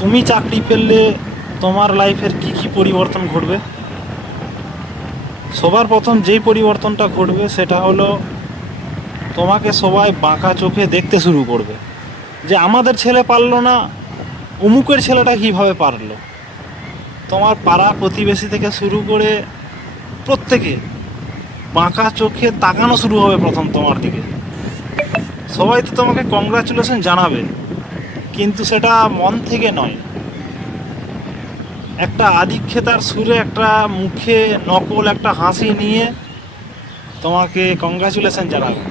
তুমি চাকরি পেলে তোমার লাইফের কি কি পরিবর্তন ঘটবে? সবার প্রথম যেই পরিবর্তনটা ঘটবে সেটা হলো তোমাকে সবাই বাঁকা চোখে দেখতে শুরু করবে, যে আমাদের ছেলে পারলো না, অমুকের ছেলেটা কীভাবে পারলো। তোমার পাড়া প্রতিবেশী থেকে শুরু করে প্রত্যেকে বাঁকা চোখে তাকানো শুরু হবে প্রথম তোমার দিকে। সবাই তো তোমাকে কংগ্রাচুলেশন জানাবে, কিন্তু সেটা মন থেকে নয়, একটা আদিক্ষেতার সুরে একটা মুখে নকল একটা হাসি নিয়ে তোমাকে কংগ্রাচুলেশন জানাবে।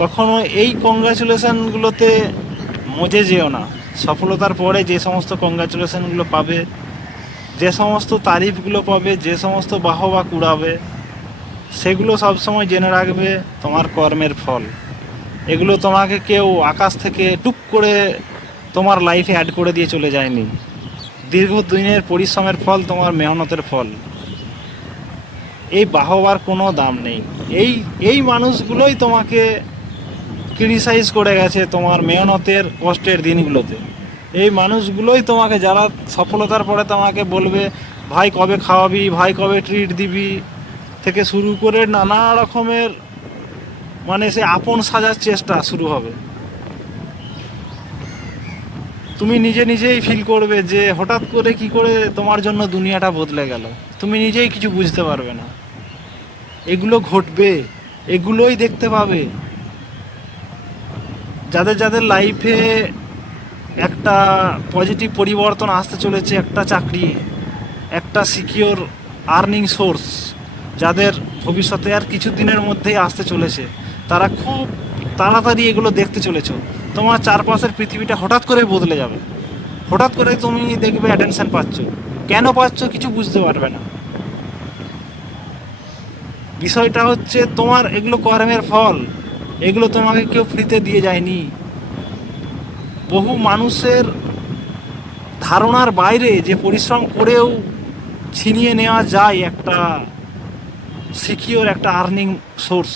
কখনো এই কংগ্রাচুলেশনগুলোতে মজে যেও না। সফলতার পরে যে সমস্ত কংগ্রাচুলেশনগুলো পাবে, যে সমস্ত তারিফগুলো পাবে, যে সমস্ত বাহবা কুড়াবে, সেগুলো সবসময় জেনে রাখবে তোমার কর্মের ফল। এগুলো তোমাকে কেউ আকাশ থেকে টুক করে তোমার লাইফে অ্যাড করে দিয়ে চলে যায়নি। দীর্ঘদিনের পরিশ্রমের ফল, তোমার মেহনতের ফল। এই বাহবার কোনো দাম নেই। এই এই মানুষগুলোই তোমাকে ক্রিটিসাইজ করে গেছে তোমার মেহনতের কষ্টের দিনগুলোতে। এই মানুষগুলোই তোমাকে, যারা সফলতার পরে তোমাকে বলবে ভাই কবে খাওয়াবি, ভাই কবে ট্রিট দিবি থেকে শুরু করে নানা রকমের, মানে সে আপন সাজার চেষ্টা শুরু হবে। তুমি নিজে নিজেই ফিল করবে যে হঠাৎ করে কি করে তোমার জন্য দুনিয়াটা বদলে গেল। তুমি নিজেই কিছু বুঝতে পারবে না। এগুলো ঘটবে, এগুলোই দেখতে পাবে। যাদের যাদের লাইফে একটা পজিটিভ পরিবর্তন আসতে চলেছে, একটা চাকরি, একটা সিকিওর আর্নিং সোর্স, যাদের ভবিষ্যতে আর কিছু দিনের মধ্যেই আসতে চলেছে, তারা খুব তাড়াতাড়ি এগুলো দেখতে চলেছ। তোমার চারপাশের পৃথিবীটা হঠাৎ করে বদলে যাবে। হঠাৎ করে তুমি দেখবে অ্যাটেনশন পাচ্ছ, কেন পাচ্ছ কিছু বুঝতে পারবে না। বিষয়টা হচ্ছে তোমার এগুলো কর্মের ফল। এগুলো তোমাকে কেউ ফ্রিতে দিয়ে যায়নি। বহু মানুষের ধারণার বাইরে যে পরিশ্রম করেও ছিনিয়ে নেওয়া যায় একটা সিকিওর একটা আর্নিং সোর্স।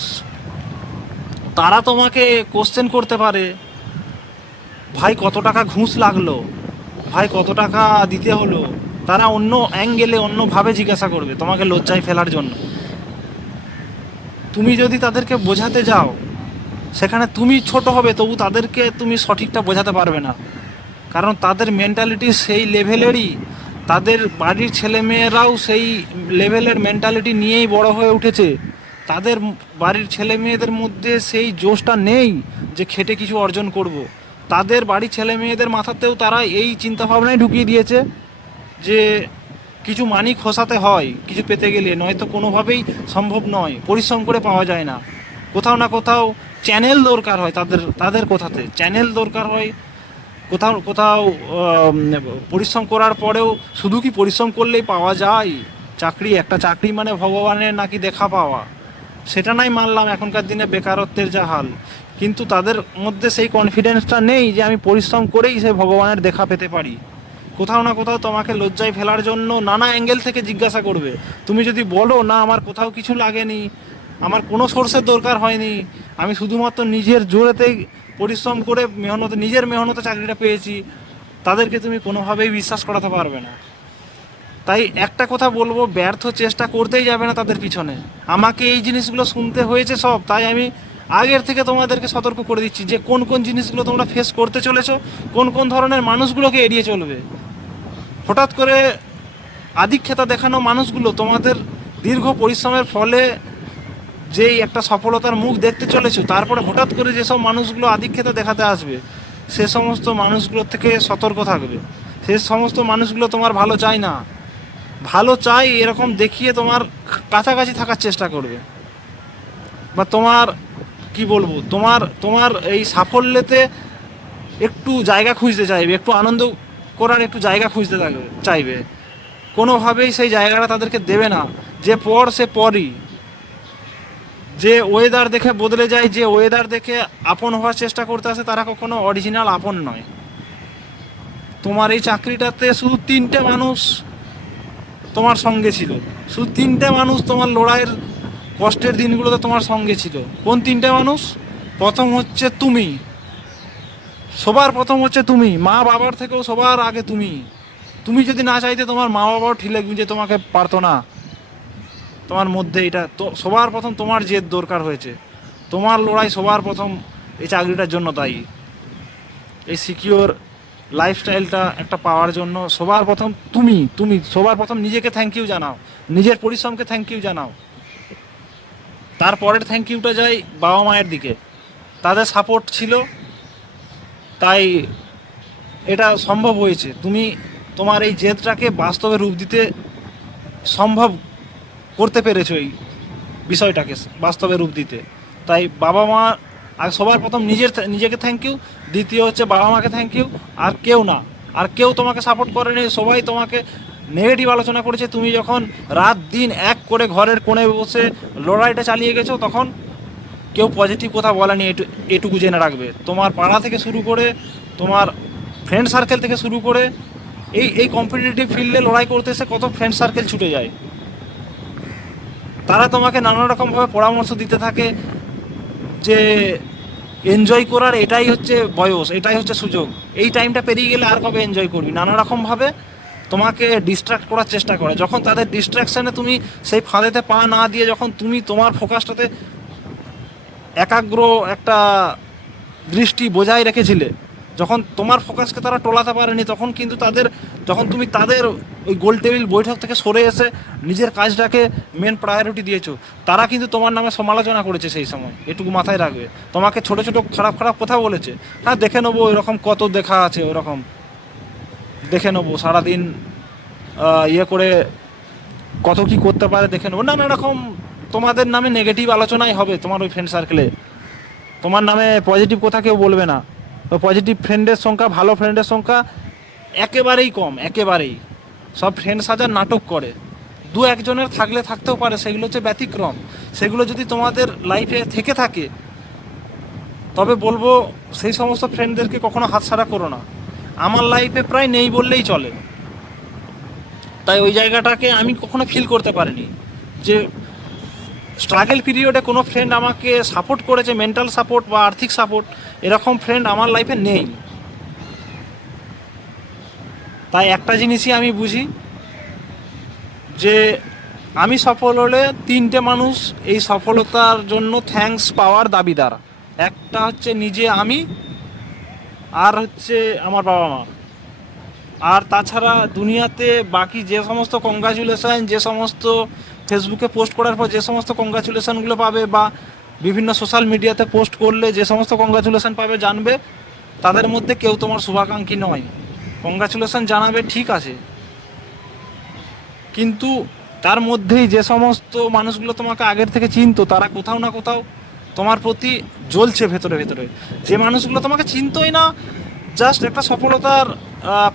তারা তোমাকে কোশ্চেন করতে পারে, ভাই কত টাকা ঘুষ লাগলো, ভাই কত টাকা দিতে হলো। তারা অন্য অ্যাঙ্গেলে অন্যভাবে জিজ্ঞাসা করবে তোমাকে লজ্জায় ফেলার জন্য। তুমি যদি তাদেরকে বোঝাতে যাও, সেখানে তুমি ছোট হবে, তবু তাদেরকে তুমি সঠিকটা বোঝাতে পারবে না। কারণ তাদের মেন্টালিটি সেই লেভেলেরই, তাদের বাড়ির ছেলেমেয়েরাও সেই লেভেলের মেন্টালিটি নিয়েই বড় হয়ে উঠেছে। তাদের বাড়ির ছেলে মেয়েদের মধ্যে সেই জোশটা নেই যে খেটে কিছু অর্জন করব। তাদের বাড়ির ছেলে মেয়েদের মাথাতেও তারা এই চিন্তাভাবনাই ঢুকিয়ে দিয়েছে যে কিছু মানি খসাতে হয় কিছু পেতে গেলে, নয়তো কোনোভাবেই সম্ভব নয়, পরিশ্রম করে পাওয়া যায় না। কোথাও না কোথাও চ্যানেল দরকার হয়, তাদের তাদের কথাতে চ্যানেল দরকার হয়। কোথাও কোথাও পরিশ্রম করার পরেও শুধু কি পরিশ্রম করলেই পাওয়া যায় চাকরি? একটা চাকরি মানে ভগবানের নাকি দেখা পাওয়া, সেটা নাই মানলাম, এখনকার দিনে বেকারত্বের যা হাল। কিন্তু তাদের মধ্যে সেই কনফিডেন্সটা নেই যে আমি পরিশ্রম করেই সেই ভগবানের দেখা পেতে পারি। কোথাও না কোথাও তোমাকে লজ্জায় ফেলার জন্য নানা অ্যাঙ্গেল থেকে জিজ্ঞাসা করবে। তুমি যদি বলো না আমার কোথাও কিছু লাগেনি, আমার কোনো সোর্সের দরকার হয়নি, আমি শুধুমাত্র নিজের জোরেতেই পরিশ্রম করে নিজের মেহনতে চাকরিটা পেয়েছি, তাদেরকে তুমি কোনোভাবেই বিশ্বাস করাতে পারবে না। তাই একটা কথা বলবো, ব্যর্থ চেষ্টা করতেই যাবে না তাদের পিছনে। আমাকে এই জিনিসগুলো শুনতে হয়েছে সব, তাই আমি আগের থেকে তোমাদেরকে সতর্ক করে দিচ্ছি যে কোন কোন জিনিসগুলো তোমরা ফেস করতে চলেছো, কোন কোন ধরনের মানুষগুলোকে এড়িয়ে চলবে। হঠাৎ করে আধিক্যতা দেখানো মানুষগুলো তোমাদের দীর্ঘ পরিশ্রমের ফলে যেই একটা সফলতার মুখ দেখতে চলেছো, তারপরে হঠাৎ করে যেসব মানুষগুলো আধিক্যতা দেখাতে আসবে, সে সমস্ত মানুষগুলোর থেকে সতর্ক থাকবে। সে সমস্ত মানুষগুলো তোমার ভালো চায় না, ভালো চাই এরকম দেখিয়ে তোমার কাছাকাছি থাকার চেষ্টা করবে, বা তোমার কি বলবো, তোমার তোমার এই সাফল্যেতে একটু জায়গা খুঁজতে চাইবে, একটু আনন্দ করার একটু জায়গা খুঁজতে চাইবে। কোনোভাবেই সেই জায়গাটা তাদেরকে দেবে না। যে পর সে পরই, যে ওয়েদার দেখে বদলে যায়, যে ওয়েদার দেখে আপন হওয়ার চেষ্টা করতে আসে, তারা কখনো অরিজিনাল আপন নয়। তোমার এই চাকরিটাতে শুধু তিনটে মানুষ তোমার সঙ্গে ছিল, শুধু তিনটে মানুষ তোমার লড়াইয়ের কষ্টের দিনগুলোতে তোমার সঙ্গে ছিল। কোন তিনটে মানুষ? প্রথম হচ্ছে তুমি, সবার প্রথম হচ্ছে তুমি, মা বাবার থেকেও সবার আগে তুমি। তুমি যদি না চাইতে তোমার মা বাবাও ঠিলে গুঁজে তোমাকে পারতো না। তোমার মধ্যে এটা তো সবার প্রথম তোমার জেদ দরকার হয়েছে, তোমার লড়াই সবার প্রথম এই চাকরিটার জন্য দায়ী। এই সিকিওর লাইফস্টাইলটা একটা পাওয়ার জন্য সবার প্রথম তুমি তুমি সবার প্রথম নিজেকে থ্যাংক ইউ জানাও, নিজের পরিশ্রমকে থ্যাংক ইউ জানাও। তারপরের থ্যাংক ইউটা যায় বাবা মায়ের দিকে, তাদের সাপোর্ট ছিল তাই এটা সম্ভব হয়েছে। তুমি তোমার এই জেদটাকে বাস্তবে রূপ দিতে সম্ভব করতে পেরেছো, এই বিষয়টাকে বাস্তবে রূপ দিতে। তাই বাবা মা আর সবার প্রথম নিজেকে থ্যাংক ইউ, দ্বিতীয় হচ্ছে বাবা মাকে থ্যাংক ইউ। আর কেউ না, আর কেউ তোমাকে সাপোর্ট করেনি, সবাই তোমাকে নেগেটিভ আলোচনা করেছে। তুমি যখন রাত দিন এক করে ঘরের কোণে বসে লড়াইটা চালিয়ে গেছো, তখন কেউ পজিটিভ কথা বলেনি। এটুকু জেনে রাখবে, তোমার পাড়া থেকে শুরু করে তোমার ফ্রেন্ড সার্কেল থেকে শুরু করে এই কম্পিটিটিভ ফিল্ডে লড়াই করতে এসে কত ফ্রেন্ড সার্কেল ছুটে যায়, তারা তোমাকে নানা রকমভাবে পরামর্শ দিতে থাকে যে এনজয় করার এটাই হচ্ছে বয়স, এটাই হচ্ছে সুযোগ, এই টাইমটা পেরিয়ে গেলে আর কবে এনজয় করবি। নানা রকমভাবে তোমাকে ডিস্ট্র্যাক্ট করার চেষ্টা করে। যখন তাদের ডিস্ট্র্যাকশানে তুমি সেই ফাঁদেতে পা না দিয়ে যখন তুমি তোমার ফোকাসটাতে একাগ্র একটা দৃষ্টি বজায় রেখেছিলে, যখন তোমার ফোকাসকে তারা টলাতে পারেনি, তখন কিন্তু যখন তুমি তাদের ওই গোল টেবিল বৈঠক থেকে সরে এসে নিজের কাজটাকে মেন প্রায়োরিটি দিয়েছো, তারা কিন্তু তোমার নামে সমালোচনা করেছে সেই সময়। এটুকু মাথায় রাখবে, তোমাকে ছোট ছোট খারাপ খারাপ কথা বলেছে। হ্যাঁ, দেখে নেবো, এরকম কত দেখা আছে, ওরকম দেখে নেবো, সারাদিন ইয়ে করে কত কি করতে পারে দেখে নেবো। নানা রকম তোমাদের নামে নেগেটিভ আলোচনাই হবে তোমার ওই ফ্রেন্ড সার্কেলে, তোমার নামে পজিটিভ কথা কেউ বলবে না। তো পজিটিভ ফ্রেন্ডের সংখ্যা, ভালো ফ্রেন্ডের সংখ্যা একেবারেই কম, একেবারেই। সব ফ্রেন্ড সাজার নাটক করে, দু একজনের থাকতেও পারে, সেগুলো হচ্ছে ব্যতিক্রম। সেগুলো যদি তোমাদের লাইফে থেকে থাকে, তবে বলবো সেই সমস্ত ফ্রেন্ডদেরকে কখনো হাতছাড়া করো না। আমার লাইফে প্রায় নেই বললেই চলে। তাই ওই জায়গাটাকে আমি কখনো ফিল করতে পারিনি যে স্ট্রাগল পিরিয়ডে কোনো ফ্রেন্ড আমাকে সাপোর্ট করেছে, মেন্টাল সাপোর্ট বা আর্থিক সাপোর্ট, এরকম ফ্রেন্ড আমার লাইফে নেই। তাই একটা জিনিসই আমি বুঝি যে আমি সফল হলে তিনটে মানুষ এই সফলতার জন্য থ্যাঙ্কস পাওয়ার দাবিদার। একটা হচ্ছে নিজে আমি, আর হচ্ছে আমার বাবা মা। আর তাছাড়া দুনিয়াতে বাকি যে সমস্ত কংগ্রাচুলেশান, যে সমস্ত ফেসবুকে পোস্ট করার পর যে সমস্ত কংগ্রাচুলেশানগুলো পাবে, বা বিভিন্ন সোশ্যাল মিডিয়াতে পোস্ট করলে যে সমস্ত কংগ্রাচুলেশান পাবে, জানবে তাদের মধ্যে কেউ তোমার শুভাকাঙ্ক্ষী নয়। কংগ্রাচুলেশান জানাবে ঠিক আছে, কিন্তু তার মধ্যেই যে সমস্ত মানুষগুলো তোমাকে আগের থেকে চিনতো, তারা কোথাও না কোথাও তোমার প্রতি জ্বলছে ভেতরে ভেতরে। যে মানুষগুলো তোমাকে চিনতোই না, জাস্ট একটা সফলতার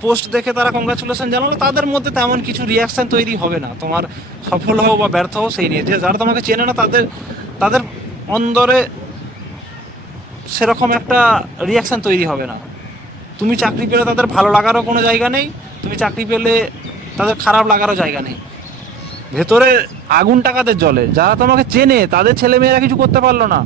পোস্ট দেখে তারা কংগ্রাচুলেশন জানালো, তাদের মধ্যে তেমন কিছু রিয়াকশান তৈরি হবে না তোমার সফল হও বা ব্যর্থ হও সেই নিয়ে। যে যারা তোমাকে চেনে না, তাদের অন্দরে সেরকম একটা রিয়াকশান তৈরি হবে না। তুমি চাকরি পেলে তাদের ভালো লাগারও কোনো জায়গা নেই, তুমি চাকরি পেলে তাদের খারাপ লাগারও জায়গা নেই। ভেতরে আগুন টাকাদের জ্বলে। যারা তোমাকে চেনে, তাদের ছেলেমেয়েরা কিছু করতে পারলো না।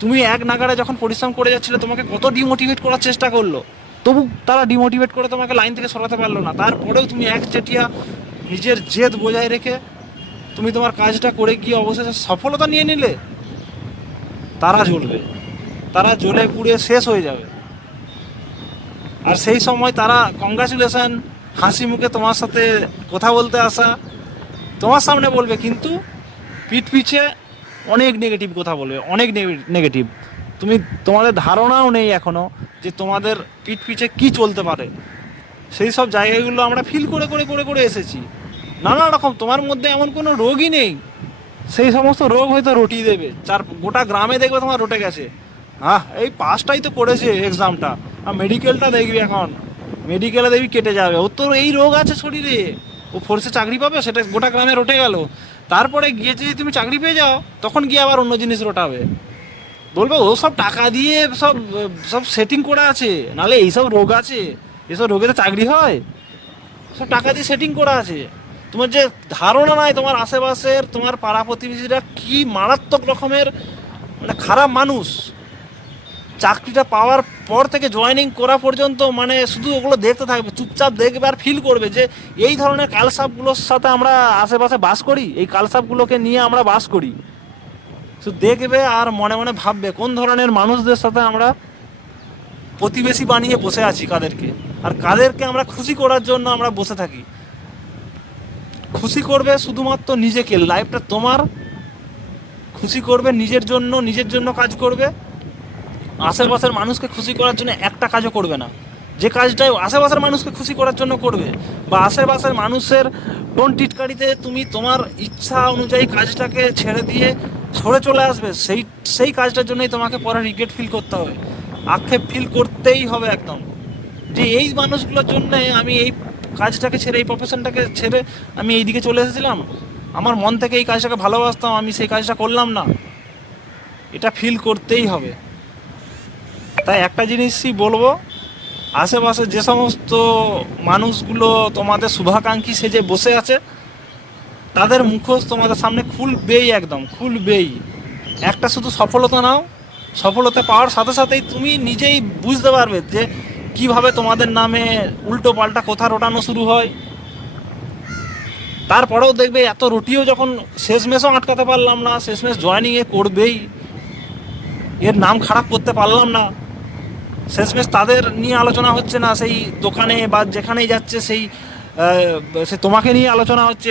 তুমি এক নাগাড়ে যখন পরিশ্রম করে যাচ্ছিলে, তোমাকে কত ডিমোটিভেট করার চেষ্টা করলো, তবু তারা ডিমোটিভেট করে তোমাকে লাইন থেকে সরাতে পারলো না। তারপরেও তুমি একচেটিয়া নিজের জেদ বজায় রেখে তুমি তোমার কাজটা করে গিয়ে অবশেষে সফলতা নিয়ে নিলে। তারা জ্বলবে, তারা জ্বলে পুড়ে শেষ হয়ে যাবে। আর সেই সময় তারা কংগ্রাচুলেশন হাসি মুখে তোমার সাথে কথা বলতে আসা তোমার সামনে বলবে, কিন্তু পিঠ পিছে অনেক নেগেটিভ কথা বলবে, অনেক নেগেটিভ। তোমাদের ধারণাও নেই এখনও যে তোমাদের পিঠ পিছে কী চলতে পারে। সেই সব জায়গাগুলো আমরা ফিল করে করে করে করে এসেছি। নানা রকম, তোমার মধ্যে এমন কোনো রোগই নেই, সেই সমস্ত রোগ হয়তো রটিয়ে দেবে। গোটা গ্রামে দেখবে তোমার রটে গেছে, হ্যাঁ এই পাসটাই তো করেছে এক্সামটা, আর মেডিকেলটা দেখবি এখন, মেডিকেলে দেখবি কেটে যাবে, ওর তো এই রোগ আছে শরীরে, ও ফোর্সে চাকরি পাবে, সেটা গোটা গ্রামে রটে গেল। তারপরে গিয়ে যদি তুমি চাকরি পেয়ে যাও, তখন গিয়ে আবার অন্য জিনিস রটাবে, বলবে ও সব টাকা দিয়ে সব সব সেটিং করা আছে, নাহলে এইসব রোগ আছে, এসব রোগে তো চাকরি হয়, সব টাকা দিয়ে সেটিং করা আছে। তোমার যে ধারণা নাই তোমার আশেপাশের তোমার পাড়া প্রতিবেশীরা কি মারাত্মক রকমের মানে খারাপ মানুষ, চাকরিটা পাওয়ার পর থেকে জয়েনিং করা পর্যন্ত মানে শুধু ওগুলো দেখতে থাকবে, চুপচাপ দেখবে আর ফিল করবে যে এই ধরনের কালসাপগুলোর সাথে আমরা আশেপাশে বাস করি, এই কালসাপগুলোকে নিয়ে আমরা বাস করি। শুধু দেখবে আর মনে মনে ভাববে কোন ধরনের মানুষদের সাথে আমরা প্রতিবেশী বানিয়ে বসে আছি, কাদেরকে আর কাদেরকে আমরা খুশি করার জন্য আমরা বসে থাকি। খুশি করবে শুধুমাত্র নিজেকে, লাইফটা তোমার, খুশি করবে নিজের জন্য কাজ করবে। আশেপাশের মানুষকে খুশি করার জন্য একটা কাজও করবে না। যে কাজটাই আশেপাশের মানুষকে খুশি করার জন্য করবে বা আশেপাশের মানুষের টোন টিটকারিতে তুমি তোমার ইচ্ছা অনুযায়ী কাজটাকে ছেড়ে দিয়ে সরে চলে আসবে, সেই কাজটার জন্যই তোমাকে পরে রিগ্রেট ফিল করতে হবে, আক্ষেপ ফিল করতেই হবে একদম, যে এই মানুষগুলোর জন্য আমি এই কাজটাকে ছেড়ে, এই প্রফেশনটাকে ছেড়ে আমি এই দিকে চলে এসেছিলাম, আমার মন থেকে এই কাজটাকে ভালোবাসতাম, আমি সেই কাজটা করলাম না। এটা ফিল করতেই হবে। তাই একটা জিনিসই বলবো, আশেপাশে যে সমস্ত মানুষগুলো তোমাদের শুভাকাঙ্ক্ষী সেজে বসে আছে, তাদের মুখোশ তোমাদের সামনে খুলবেই, একদম খুলবেই। একটা শুধু সফলতা নাও, সফলতা পাওয়ার সাথে সাথেই তুমি নিজেই বুঝতে পারবে যে কিভাবে তোমাদের নামে উল্টো পাল্টা কথা রটানো শুরু হয়। তারপরেও দেখবে এত রুটিও যখন শেষমেশও আটকাতে পারলাম না, শেষমেশ জয়েনিংয়ে করবেই, এর নাম খারাপ করতে পারলাম না, শেষমেশ তাদের নিয়ে আলোচনা হচ্ছে না, সেই দোকানে বা যেখানেই যাচ্ছে সেই সে তোমাকে নিয়ে আলোচনা হচ্ছে,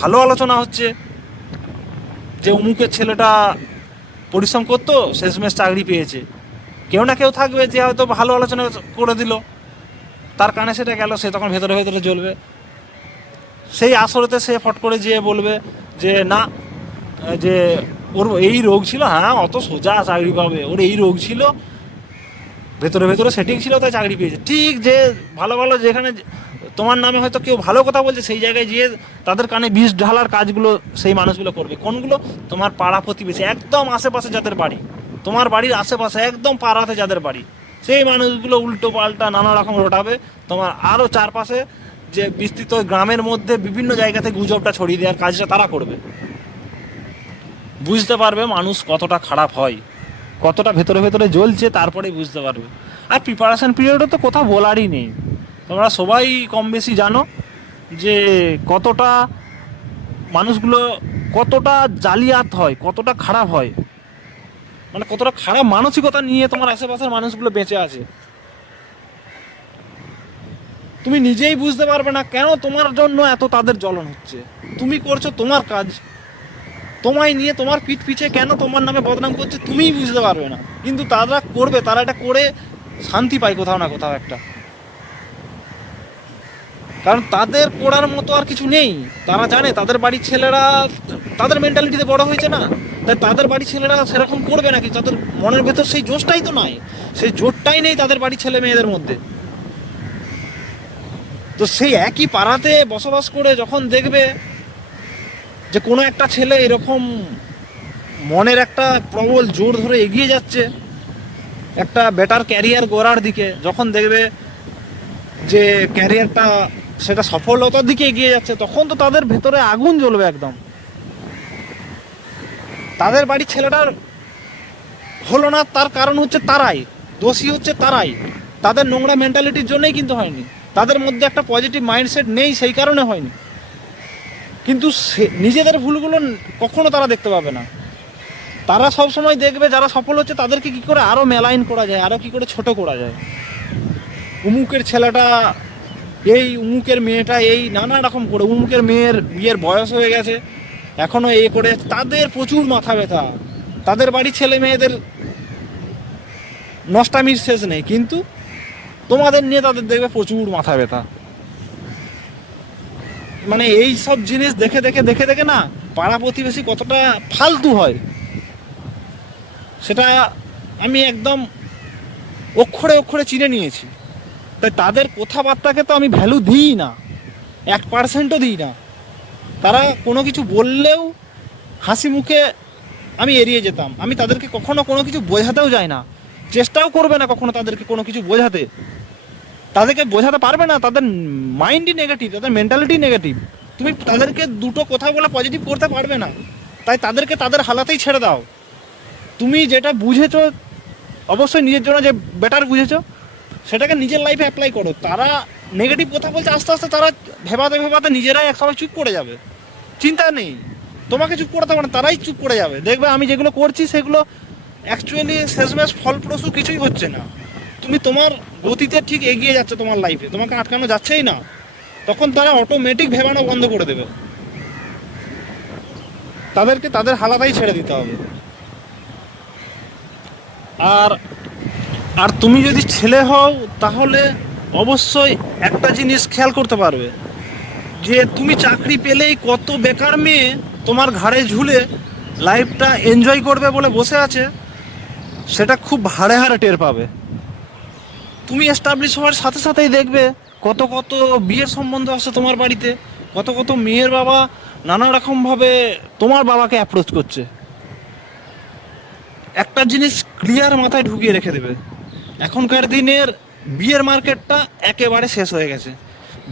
ভালো আলোচনা হচ্ছে যে অমুকের ছেলেটা পরিশ্রম করতো, শেষমেশ চাকরি পেয়েছে। কেউ না কেউ থাকবে যে হয়তো ভালো আলোচনা করে দিল, তার কানে সেটা গেল, সে তখন ভেতরে ভেতরে জ্বলবে। সেই আসরতে সে ফট করে যেয়ে বলবে যে না, যে ওর এই রোগ ছিল, হ্যাঁ অত সোজা চাকরি পাবে, ওর এই রোগ ছিল, ভেতরে ভেতরে সেটিং ছিল তাই চাকরি পেয়েছে। ঠিক যে ভালো ভালো যেখানে তোমার নামে হয়তো কেউ ভালো কথা বলছে, সেই জায়গায় গিয়ে তাদের কানে বিষ ঢালার কাজগুলো সেই মানুষগুলো করবে। কোনগুলো? তোমার পাড়া প্রতিবেশী, একদম আশেপাশে যাদের বাড়ি, তোমার বাড়ির আশেপাশে একদম পাড়াতে যাদের বাড়ি, সেই মানুষগুলো উল্টো পাল্টা নানা রকম রটাবে তোমার আরও চারপাশে, যে বিস্তৃত গ্রামের মধ্যে বিভিন্ন জায়গাতে গুজবটা ছড়িয়ে দেওয়ার কাজটা তারা করবে। বুঝতে পারবে মানুষ কতটা খারাপ হয়, কতটা ভেতরে ভেতরে জ্বলছে, তারপরেই বুঝতে পারবে। আর প্রিপারেশান পিরিয়ডে তো কথা বলারই নেই, তোমরা সবাই কম বেশি জানো যে কতটা মানুষগুলো, কতটা জালিয়াত হয়, কতটা খারাপ হয়, মানে কতটা খারাপ মানসিকতা নিয়ে তোমার আশেপাশের মানুষগুলো বেঁচে আছে। তুমি নিজেই বুঝতে পারবে না কেন তোমার জন্য এত তাদের জ্বলন হচ্ছে। তুমি করছো তোমার কাজ, তোমায় নিয়ে তোমার পিঠ পিছে কেন তোমার নামে বদনাম করছে তুমিই বুঝতে পারবে না, কিন্তু তারা করবে, তারা এটা করে শান্তি পায় কোথাও না কোথাও একটা। কারণ তাদের করার মতো আর কিছু নেই, তারা জানে তাদের বাড়ির ছেলেরা তাদের মেন্টালিটিতে বড় হয়েছে না, তাই তাদের বাড়ির ছেলেরা সেরকম করবে নাকি, তাদের মনের ভেতর সেই জোশটাই তো নাই, সেই জোরটাই নেই তাদের বাড়ির ছেলে মেয়েদের মধ্যে। তো সেই একই পাড়াতে বসবাস করে যখন দেখবে যে কোনো একটা ছেলে এরকম মনের একটা প্রবল জোর ধরে এগিয়ে যাচ্ছে একটা বেটার ক্যারিয়ার গড়ার দিকে, যখন দেখবে যে ক্যারিয়ারটা সেটা সফলতার দিকে এগিয়ে যাচ্ছে, তখন তো তাদের ভেতরে আগুন জ্বলবে একদম। তাদের বাড়ির ছেলেটার হলো না, তার কারণ হচ্ছে তারাই, দোষী হচ্ছে তারাই, তাদের নোংরা মেন্টালিটির জন্যই কিন্তু হয়নি, তাদের মধ্যে একটা পজিটিভ মাইন্ডসেট নেই, সেই কারণে হয়নি। কিন্তু নিজেদের ভুলগুলো কখনো তারা দেখতে পাবে না, তারা সবসময় দেখবে যারা সফল হচ্ছে তাদেরকে কী করে আরও মেলাইন করা যায়, আরও কী করে ছোট করা যায়, উমুকের ছেলেটা এই, উমুকের মেয়েটা এই, নানা রকম করে, উমুকের মেয়ের বিয়ের বয়স হয়ে গেছে এখনও এই করে, তাদের প্রচুর মাথা ব্যথা, তাদের বাড়ির ছেলে মেয়েদের নষ্টামির শেষ নেই, কিন্তু তোমাদের নিয়ে তাদের দেখবে প্রচুর মাথা ব্যথা। মানে এই সব জিনিস দেখে দেখে দেখে দেখে না পাড়া প্রতিবেশী কতটা ফালতু হয় সেটা আমি একদম অক্ষরে অক্ষরে চিনে নিয়েছি। তাই তাদের কথাবার্তাকে তো আমি ভ্যালু দিই না, 1%ও দিই না। তারা কোনো কিছু বললেও হাসি মুখে আমি এড়িয়ে যেতাম, আমি তাদেরকে কখনো কোনো কিছু বোঝাতেও যাই না, চেষ্টাও করবে না কখনো তাদেরকে কোনো কিছু বোঝাতে, তাদেরকে বোঝাতে পারবে না, তাদের মাইন্ডই নেগেটিভ, তাদের মেন্টালিটি নেগেটিভ, তুমি তাদেরকে দুটো কথা বলে পজিটিভ করতে পারবে না। তাই তাদেরকে তাদের হালাতেই ছেড়ে দাও, তুমি যেটা বুঝেছো অবশ্যই নিজের জন্য যে বেটার বুঝেছো সেটাকে নিজের লাইফে অ্যাপ্লাই করো। তারা নেগেটিভ কথা বলছে, আস্তে আস্তে তারা ভেবাতে ভেবাতে নিজেরাই একসময় চুপ করে যাবে, চিন্তা নেই, তোমাকে চুপ করাতে পারে, তারাই চুপ করে যাবে। দেখবে আমি যেগুলো করছি সেগুলো অ্যাকচুয়ালি শেষমেশ ফলপ্রসূ কিছুই হচ্ছে না, তুমি তোমার গতিতে ঠিক এগিয়ে যাচ্ছে তোমার লাইফে, তোমাকে আটকানো যাচ্ছেই না, তখন তারা অটোমেটিক ভেবানো বন্ধ করে দেবে, তাদেরকে তাদের হালাতাই ছেড়ে দিতে হবে। আর আর তুমি যদি ছেলে হও তাহলে অবশ্যই একটা জিনিস খেয়াল করতে পারবে যে তুমি চাকরি পেলেই কত বেকার মেয়ে তোমার ঘাড়ে ঝুলে লাইফটা এনজয় করবে বলে বসে আছে, সেটা খুব হাড়ে হাড়ে টের পাবে। তুমি এস্টাবলিশ হওয়ার সাথে সাথেই দেখবে কত কত বিয়ের সম্বন্ধ আসছে তোমার বাড়িতে, কত কত মেয়ের বাবা নানা রকমভাবে তোমার বাবাকে অ্যাপ্রোচ করছে। একটা জিনিস ক্লিয়ার মাথায় ঢুকিয়ে রেখে দেবে, এখনকার দিনের বিয়ের মার্কেটটা একেবারে শেষ হয়ে গেছে।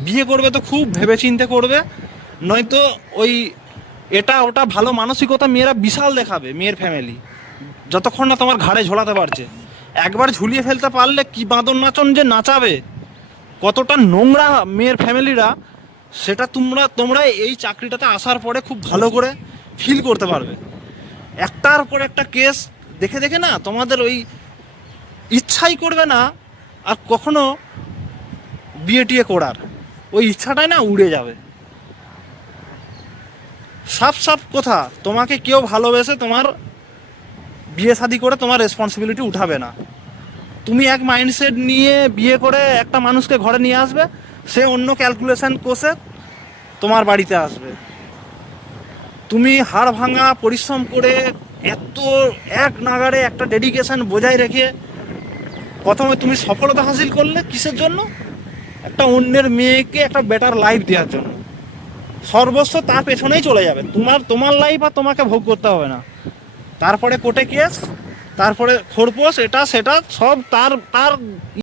বিয়ে করবে তো খুব ভেবেচিন্তে করবে, নয়তো ওই এটা ওটা ভালো মানসিকতা মেয়েরা বিশাল দেখাবে, মেয়ের ফ্যামিলি যতক্ষণ না তোমার ঘাড়ে ঝোলাতে পারছে। একবার ঝুলিয়ে ফেলতে পারলে কি বাঁদর নাচন যে নাচাবে, কতটা নোংরা মেয়ের ফ্যামিলিরা, সেটা তোমরা এই চাকরিটাতে আসার পরে খুব ভালো করে ফিল করতে পারবে। একটার পর একটা কেস দেখে দেখে না তোমাদের ওই ইচ্ছাই করবে না আর কখনো বিয়ে টিয়ে করার, ওই ইচ্ছাটাই না উড়ে যাবে। সাফ সাফ কথা, তোমাকে কেউ ভালোবেসে তোমার বিয়ে শাদি করে তোমার রেসপন্সিবিলিটি উঠাবে না। তুমি এক মাইন্ডসেট নিয়ে বিয়ে করে একটা মানুষকে ঘরে নিয়ে আসবে, সে অন্য ক্যালকুলেশন কষে তোমার বাড়িতে আসবে। তুমি হাড় ভাঙা পরিশ্রম করে এত এক নাগাড়ে একটা ডেডিকেশন বজায় রেখে প্রথমে তুমি সফলতা হাসিল করলে কিসের জন্য? একটা অন্যের মেয়েকে একটা বেটার লাইফ দেওয়ার জন্য। সর্বস্ব তার পেছনেই চলে যাবে, তোমার লাইফ আর তোমাকে ভোগ করতে হবে না। তারপরে কোর্টে কেস, তারপরে খোরপোশ, এটা সেটা সব তার